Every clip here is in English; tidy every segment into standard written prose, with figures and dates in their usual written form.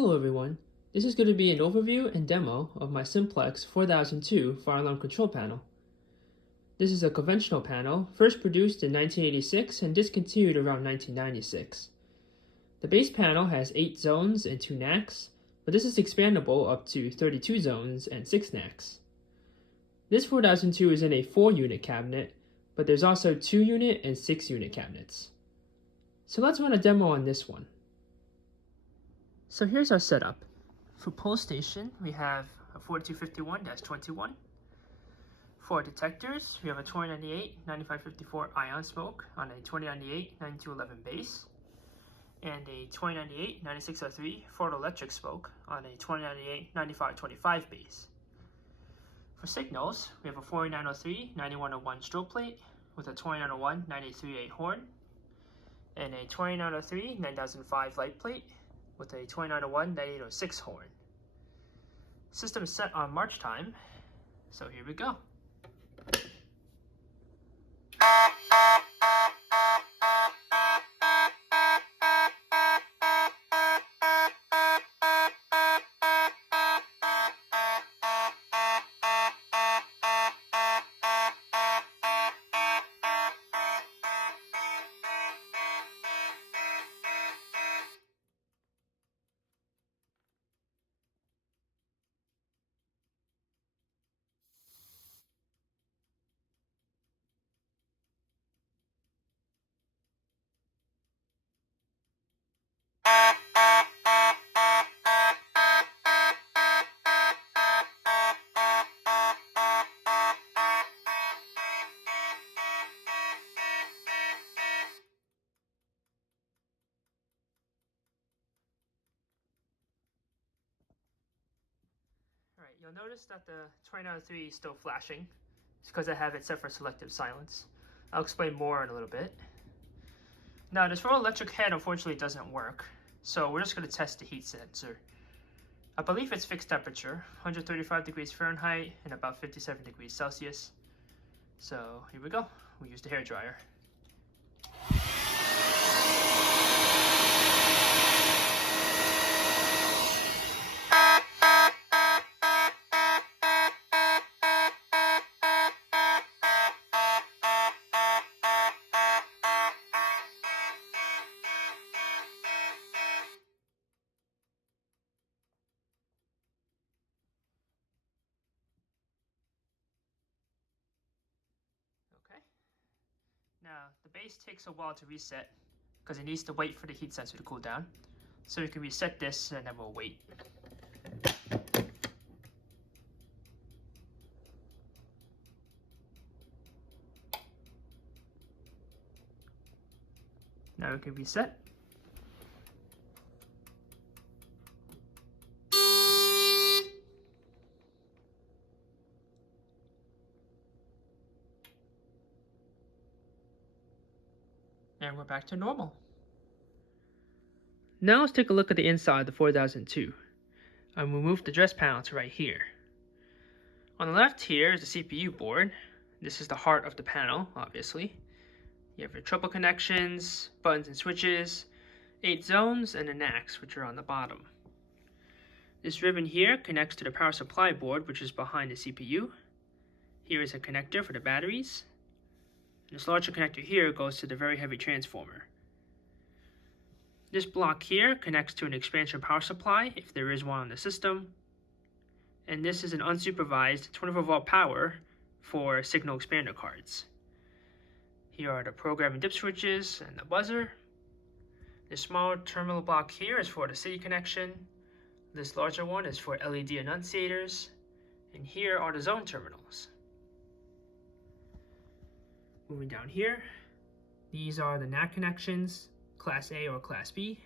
Hello everyone, this is going to be an overview and demo of my Simplex 4002 fire alarm control panel. This is a conventional panel, first produced in 1986 and discontinued around 1996. The base panel has 8 zones and 2 NACs, but this is expandable up to 32 zones and 6 NACs. This 4002 is in a 4-unit cabinet, but there's also 2-unit and 6-unit cabinets. So let's run a demo on this one. So here's our setup. For pull station, we have a 4251-21. For detectors, we have a 2098-9554 ion smoke on a 2098-9211 base, and a 2098-9603 photoelectric smoke on a 2098-9525 base. For signals, we have a 4903-9101 strobe plate with a 2901-9838 horn, and a 2903-9005 light plate with a 2901-9806 horn. System is set on march time, so here we go. Alright, you'll notice that the 2903 is still flashing. It's because I have it set for selective silence. I'll explain more in a little bit. Now, this photoelectric head unfortunately doesn't work, so we're just going to test the heat sensor. I believe it's fixed temperature, 135 degrees Fahrenheit and about 57 degrees Celsius. So here we go. We use the hair dryer. Okay. Now, the base takes a while to reset because it needs to wait for the heat sensor to cool down. So we can reset this and then we'll wait. Now we can reset. And we're back to normal. Now let's take a look at the inside of the 4002. We'll move the dress panel to right here. On the left here is the CPU board. This is the heart of the panel, obviously. You have your trouble connections, buttons and switches, 8 zones, and the NACs, which are on the bottom. This ribbon here connects to the power supply board, which is behind the CPU. Here is a connector for the batteries. This larger connector here goes to the very heavy transformer. This block here connects to an expansion power supply, if there is one on the system. And this is an unsupervised 24-volt power for signal expander cards. Here are the program and dip switches and the buzzer. This small terminal block here is for the city connection. This larger one is for LED annunciators. And here are the zone terminals. Moving down here, these are the NAC connections, Class A or Class B.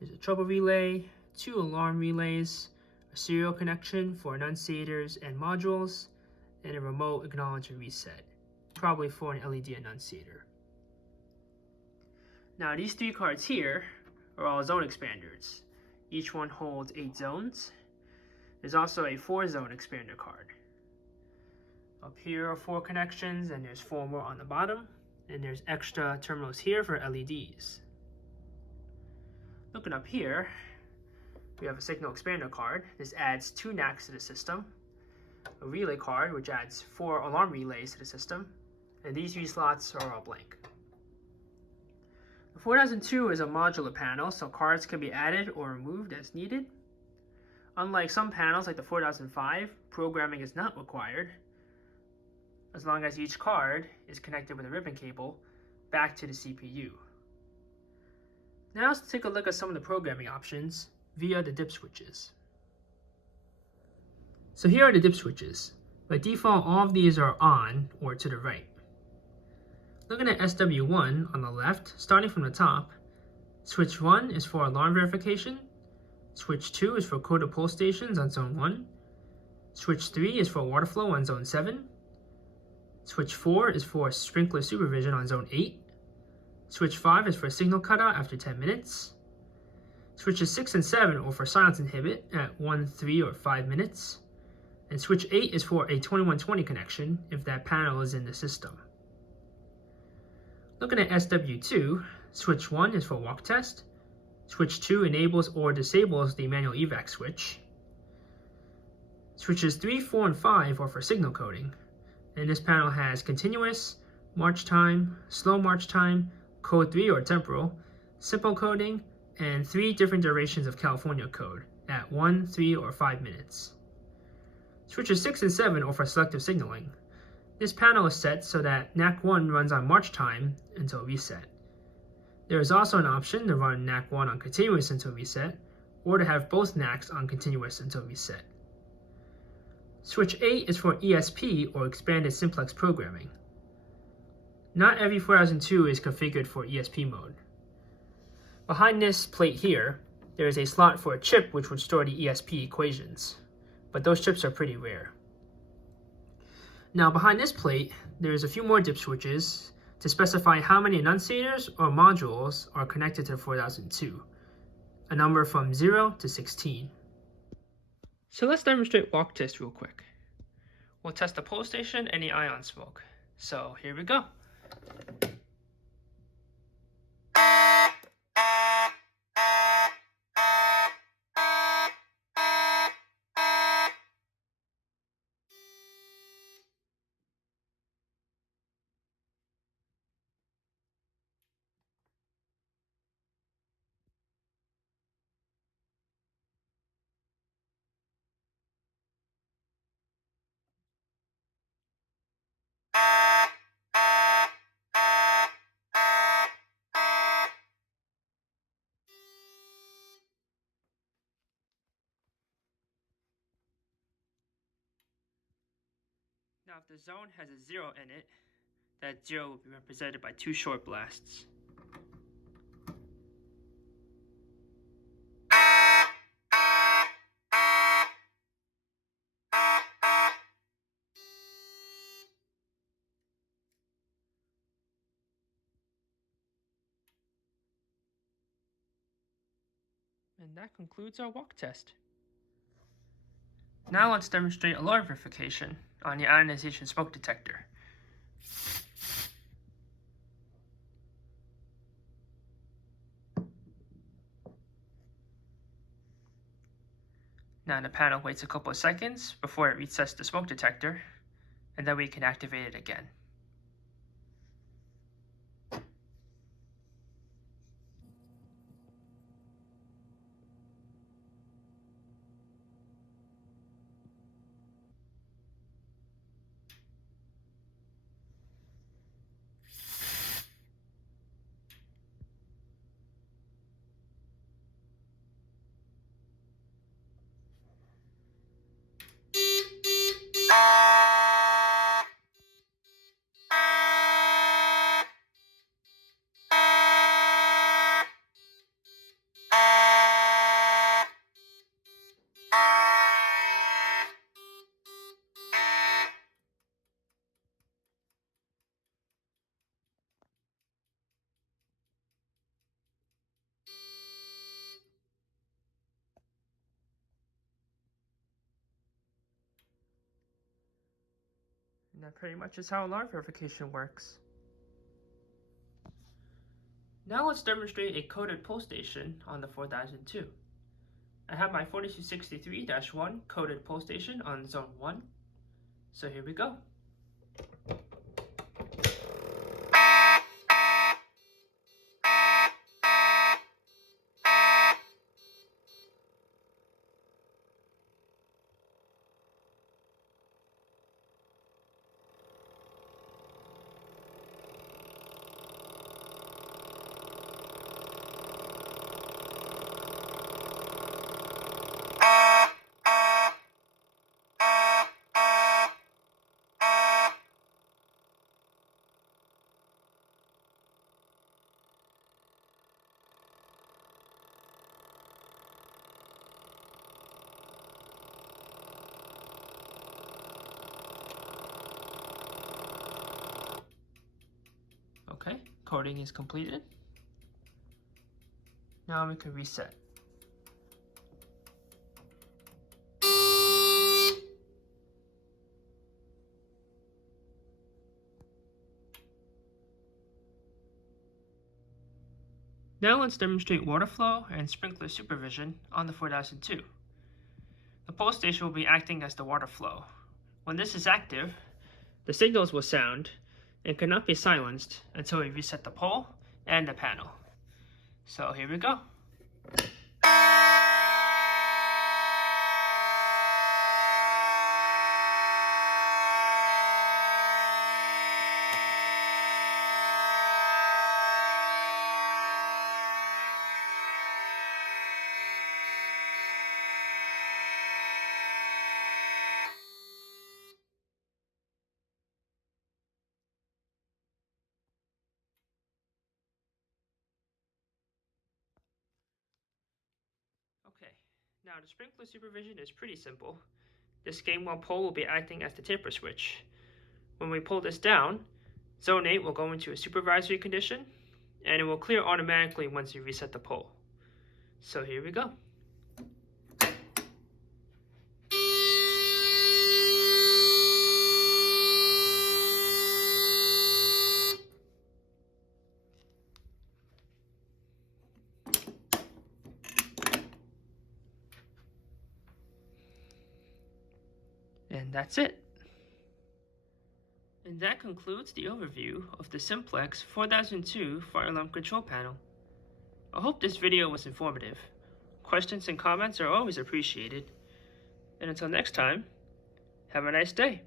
There's a trouble relay, 2 alarm relays, a serial connection for annunciators and modules, and a remote acknowledge and reset, probably for an LED annunciator. Now these 3 cards here are all zone expanders. Each one holds 8 zones. There's also a 4-zone expander card. Up here are 4 connections, and there's 4 more on the bottom. And there's extra terminals here for LEDs. Looking up here, We have a signal expander card. This adds 2 NACs to the system. A relay card, which adds 4 alarm relays to the system. And these 3 slots are all blank. The 4002 is a modular panel, so cards can be added or removed as needed. Unlike some panels like the 4005, programming is not required, as long as each card is connected with a ribbon cable back to the CPU. Now let's take a look at some of the programming options via the dip switches. So here are the dip switches. By default, all of these are on or to the right. Looking at SW1 on the left, starting from the top, switch 1 is for alarm verification, switch 2 is for coded pull stations on zone 1, switch 3 is for Waterflow on zone 7, switch 4 is for sprinkler supervision on zone 8, switch 5 is for signal cutout after 10 minutes, switches 6 and 7 are for silence inhibit at 1, 3, or 5 minutes, and switch 8 is for a 2120 connection if that panel is in the system. Looking at SW2, switch 1 is for walk test, switch 2 enables or disables the manual evac switch, switches 3, 4, and 5 are for signal coding, and this panel has continuous, march time, slow march time, code 3 or temporal, simple coding, and 3 different durations of California code at 1, 3, or 5 minutes. Switches 6 and 7 are for selective signaling. This panel is set so that NAC1 runs on march time until reset. There is also an option to run NAC1 on continuous until reset, or to have both NACs on continuous until reset. Switch 8 is for ESP or expanded simplex programming. Not every 4002 is configured for ESP mode. Behind this plate here, there is a slot for a chip which would store the ESP equations, but those chips are pretty rare. Now behind this plate, there's a few more dip switches to specify how many enunciators or modules are connected to 4002, a number from 0 to 16. So let's demonstrate walk test real quick. We'll test the pull station and the ion smoke. So here we go. Now if the zone has a 0 in it, that 0 will be represented by 2 short blasts. And that concludes our walk test. Now let's demonstrate alarm verification on the ionization smoke detector. Now the panel waits a couple of seconds before it resets the smoke detector, and then we can activate it again. And that pretty much is how alarm verification works. Now let's demonstrate a coded pull station on the 4002. I have my 4263-1 coded pull station on zone 1. So here we go. Okay, coding is completed. Now we can reset. Now let's demonstrate Waterflow and sprinkler supervision on the 4002. The pull station will be acting as the Waterflow. When this is active, the signals will sound and cannot be silenced until we reset the pole and the panel. So here we go. Okay, now the sprinkler supervision is pretty simple. This game 1 pole will be acting as the taper switch. When we pull this down, zone 8 will go into a supervisory condition, and it will clear automatically once you reset the pole. So here we go. And that's it. And that concludes the overview of the Simplex 4002 fire alarm control panel. I hope this video was informative. Questions and comments are always appreciated. And until next time, have a nice day.